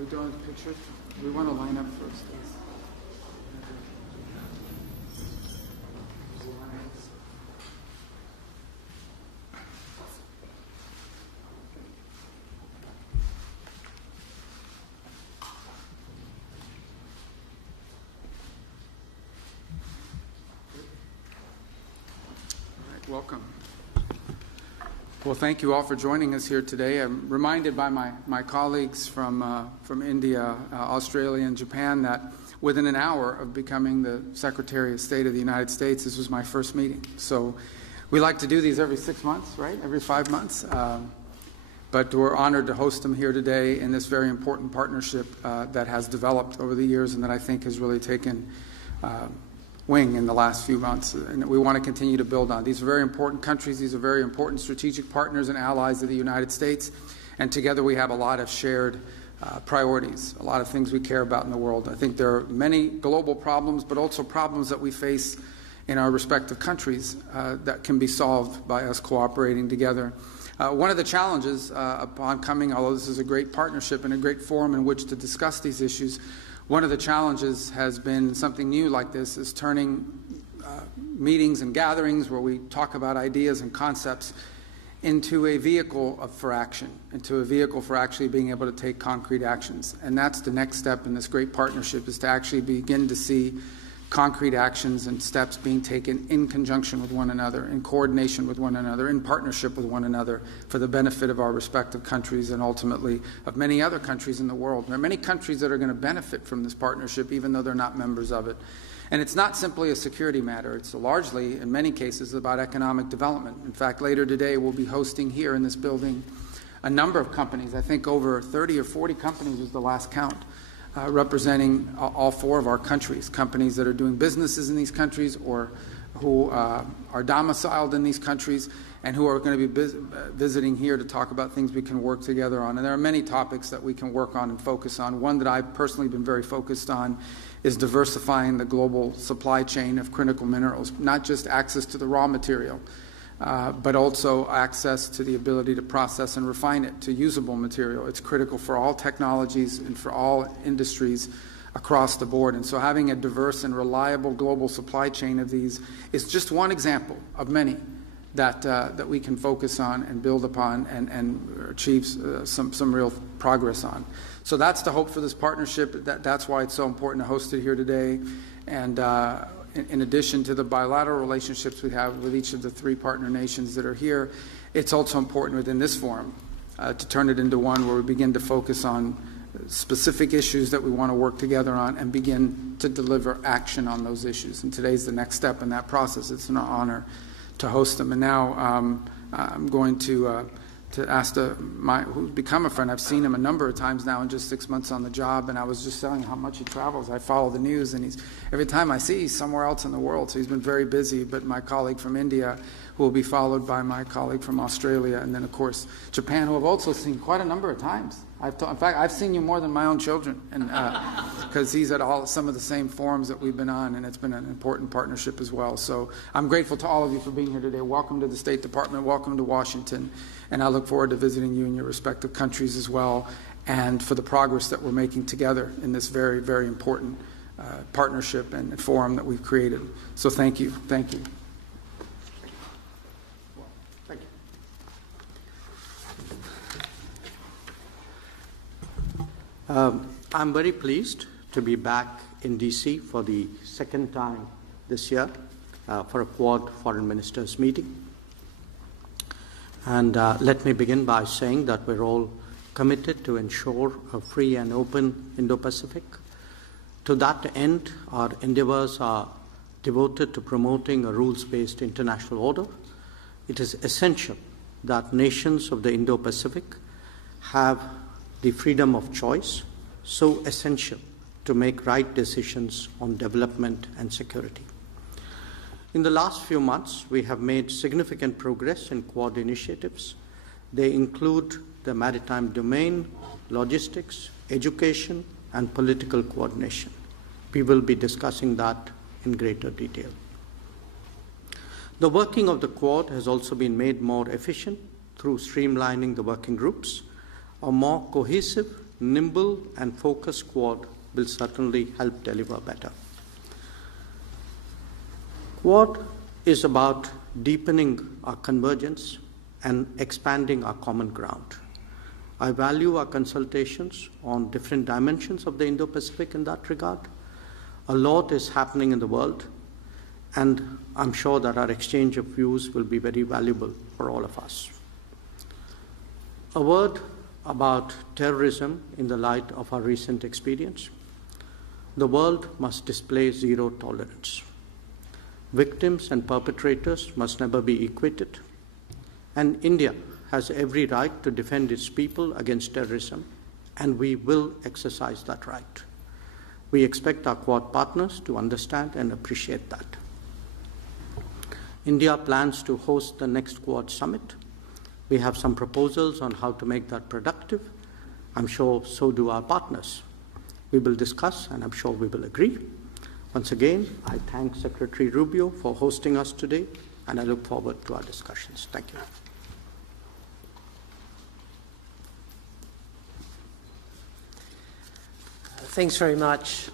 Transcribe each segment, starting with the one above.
we doing pictures? We want to line up first. Welcome. Well, thank you all for joining us here today. I'm reminded by my colleagues from India, Australia, and Japan that within an hour of becoming the Secretary of State of the United States, this was my first meeting. So we like to do these every 6 months, right? Every 5 months. But we're honored to host them here today in this very important partnership that has developed over the years and that I think has really taken wing in the last few months, and we want to continue to build on. These are very important countries. These are very important strategic partners and allies of the United States, and together we have a lot of shared priorities, a lot of things we care about in the world. I think there are many global problems, but also problems that we face in our respective countries that can be solved by us cooperating together. One of the challenges upon coming, although this is a great partnership and a great forum in which to discuss these issues, one of the challenges has been something new like this, is turning meetings and gatherings where we talk about ideas and concepts into a vehicle for action, into a vehicle for actually being able to take concrete actions. And that's the next step in this great partnership, is to actually begin to see concrete actions and steps being taken in conjunction with one another, in coordination with one another, in partnership with one another for the benefit of our respective countries and ultimately of many other countries in the world. There are many countries that are going to benefit from this partnership even though they're not members of it. And it's not simply a security matter. It's largely, in many cases, about economic development. In fact, later today we'll be hosting here in this building a number of companies. I think over 30 or 40 companies was the last count. Representing all four of our countries, companies that are doing businesses in these countries or who are domiciled in these countries and who are going to be visiting here to talk about things we can work together on. And there are many topics that we can work on and focus on. One that I've personally been very focused on is diversifying the global supply chain of critical minerals, not just access to the raw material, but also access to the ability to process and refine it to usable material. It's critical for all technologies and for all industries across the board. And so having a diverse and reliable global supply chain of these is just one example of many that we can focus on and build upon and achieve some real progress on. So that's the hope for this partnership. That's why it's so important to host it here today. And in addition to the bilateral relationships we have with each of the three partner nations that are here, it's also important within this forum to turn it into one where we begin to focus on specific issues that we want to work together on and begin to deliver action on those issues. And today's the next step in that process. It's an honor to host them. And now I'm going to ask who's become a friend. I've seen him a number of times now in just 6 months on the job, and I was just telling how much he travels. I follow the news, and every time I see he's somewhere else in the world, so he's been very busy. But my colleague from India, who will be followed by my colleague from Australia, and then, of course, Japan, who I've also seen quite a number of times. In fact, I've seen you more than my own children, and because he's at some of the same forums that we've been on, and it's been an important partnership as well. So I'm grateful to all of you for being here today. Welcome to the State Department. Welcome to Washington. And I look forward to visiting you in your respective countries as well, and for the progress that we're making together in this very, very important partnership and forum that we've created. So thank you. Thank you. Thank you. I'm very pleased to be back in D.C. for the second time this year for a Quad Foreign Ministers meeting. And let me begin by saying that we're all committed to ensure a free and open Indo-Pacific. To that end, our endeavors are devoted to promoting a rules-based international order. It is essential that nations of the Indo-Pacific have the freedom of choice, so essential to make right decisions on development and security. In the last few months, we have made significant progress in Quad initiatives. They include the maritime domain, logistics, education, and political coordination. We will be discussing that in greater detail. The working of the Quad has also been made more efficient through streamlining the working groups, a more cohesive nimble and focused Quad will certainly help deliver better. Quad is about deepening our convergence and expanding our common ground. I value our consultations on different dimensions of the Indo-Pacific in that regard. A lot is happening in the world, and I'm sure that our exchange of views will be very valuable for all of us. A word about terrorism in the light of our recent experience. The world must display zero tolerance. Victims and perpetrators must never be equated, and India has every right to defend its people against terrorism, and we will exercise that right. We expect our Quad partners to understand and appreciate that. India plans to host the next Quad summit. We have some proposals on how to make that productive. I'm sure so do our partners. We will discuss, and I'm sure we will agree. Once again, I thank Secretary Rubio for hosting us today, and I look forward to our discussions. Thank you. Thanks very much.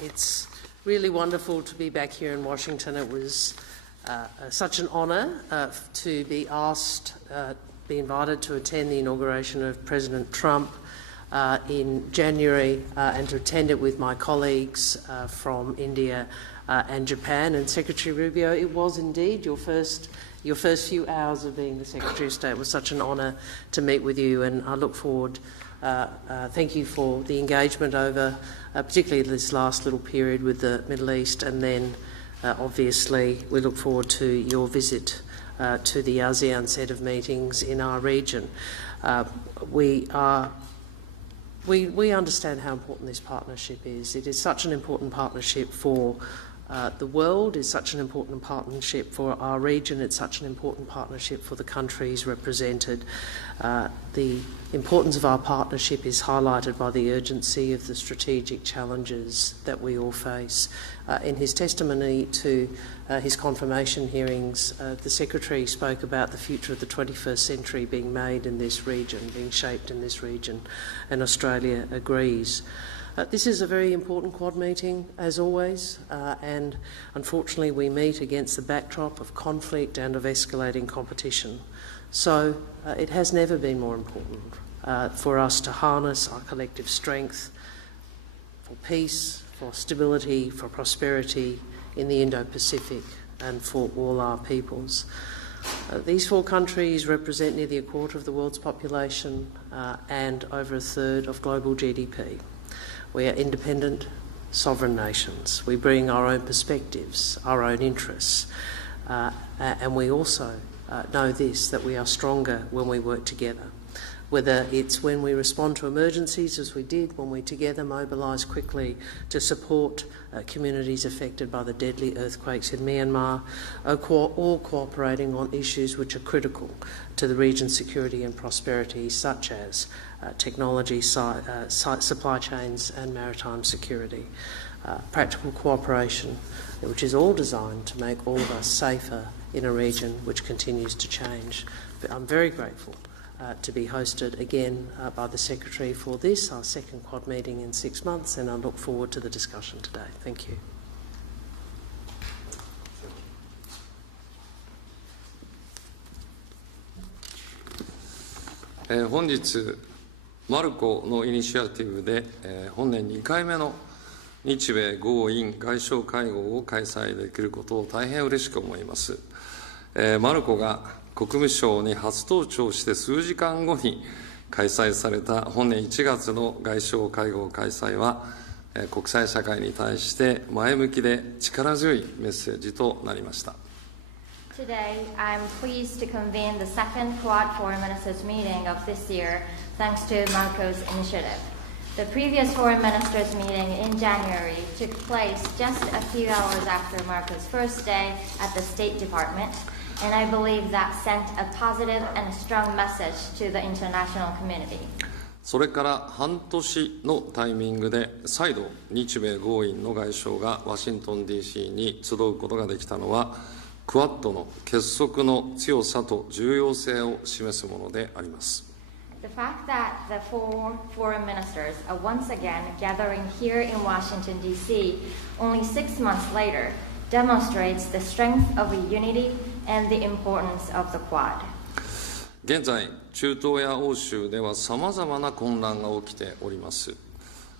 It's really wonderful to be back here in Washington. It was such an honour to be asked, be invited to attend the inauguration of President Trump in January and to attend it with my colleagues from India and Japan. And Secretary Rubio, it was indeed your first few hours of being the Secretary of State. It was such an honour to meet with you, and I look forward. Thank you for the engagement over, particularly this last little period with the Middle East, and then obviously we look forward to your visit to the ASEAN set of meetings in our region. We understand how important this partnership is. It is such an important partnership for the world, is such an important partnership for our region, it's such an important partnership for the countries represented. The importance of our partnership is highlighted by the urgency of the strategic challenges that we all face. In his testimony to his confirmation hearings, the Secretary spoke about the future of the 21st century being made in this region, being shaped in this region, and Australia agrees. This is a very important Quad meeting, as always, and unfortunately we meet against the backdrop of conflict and of escalating competition. So it has never been more important for us to harness our collective strength for peace, for stability, for prosperity in the Indo-Pacific and for all our peoples. These four countries represent nearly a quarter of the world's population and over a third of global GDP. We are independent, sovereign nations. We bring our own perspectives, our own interests, and we also know this, that we are stronger when we work together. Whether it's when we respond to emergencies, as we did when we together mobilised quickly to support communities affected by the deadly earthquakes in Myanmar, or cooperating on issues which are critical to the region's security and prosperity, such as technology, supply chains and maritime security. Practical cooperation, which is all designed to make all of us safer in a region which continues to change. But I'm very grateful to be hosted again by the Secretary for this, our second Quad meeting in 6 months, and I look forward to the discussion today. Thank you.本日マルコのイニシアティブで、本年2回目の日米豪印外相会合を開催できることを大変嬉しく思います。マルコが国務省に初登庁して数時間後に開催された本年1月の外相会合開催は、国際社会に対して前向きで力強いメッセージとなりました。Today, I'm pleased to convene the second Quad Foreign Ministers meeting of this year, thanks to Marco's initiative. The previous Foreign Ministers meeting in January took place just a few hours after Marco's first day at the State Department, and I believe that sent a positive and a strong message to the international community. それから半年のタイミングで再度日米豪印の外相がワシントン DC に集うことができたのはクアッドの結束の強さと重要性を示すものであります。The fact that the four foreign ministers are once again gathering here in Washington, D.C. only 6 months later demonstrates the strength of a unity and the importance of the Quad. 現在、中東や欧州ではさまざまな混乱が起きております。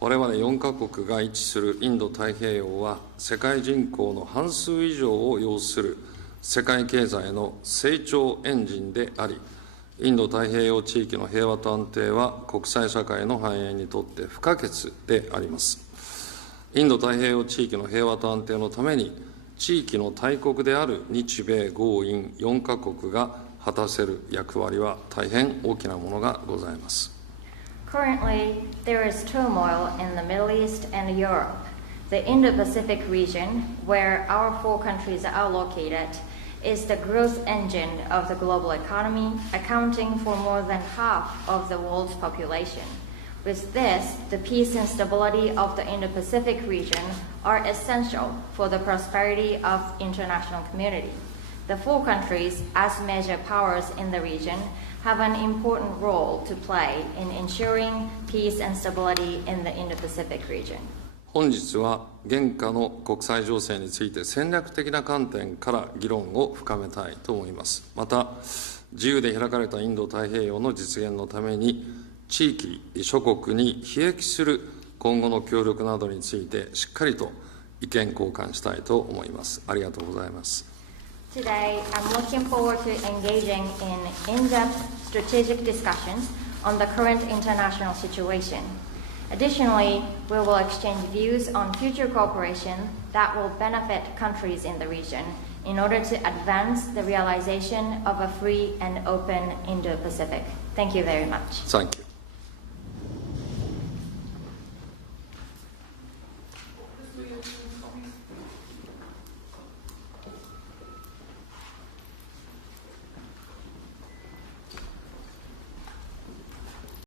我々4カ国が位置するインド太平洋は世界人口の半数以上を要する世界経済の成長エンジンであり、インド太平洋地域の平和と安定は国際社会の繁栄にとって不可欠であります。インド太平洋地域の平和と安定のために、地域の大国である日米豪印4カ国が果たせる役割は大変大きなものがございます。Currently, there is turmoil in the Middle East and Europe. The Indo-Pacific region, where our four countries are located, is the growth engine of the global economy, accounting for more than half of the world's population. With this, the peace and stability of the Indo-Pacific region are essential for the prosperity of international community. The four countries, as major powers in the region, have an important role to play in ensuring peace and stability in the Indo-Pacific region. 本日は現下の国際情勢について戦略的な観点から議論を深めたいと思います。また、自由で開かれたインド太平洋の実現のために、地域諸国に裨益する今後の協力などについてしっかりと意見交換したいと思います。ありがとうございます。Today, I'm looking forward to engaging in in-depth strategic discussions on the current international situation. Additionally, we will exchange views on future cooperation that will benefit countries in the region in order to advance the realization of a free and open Indo-Pacific. Thank you very much. Thank you.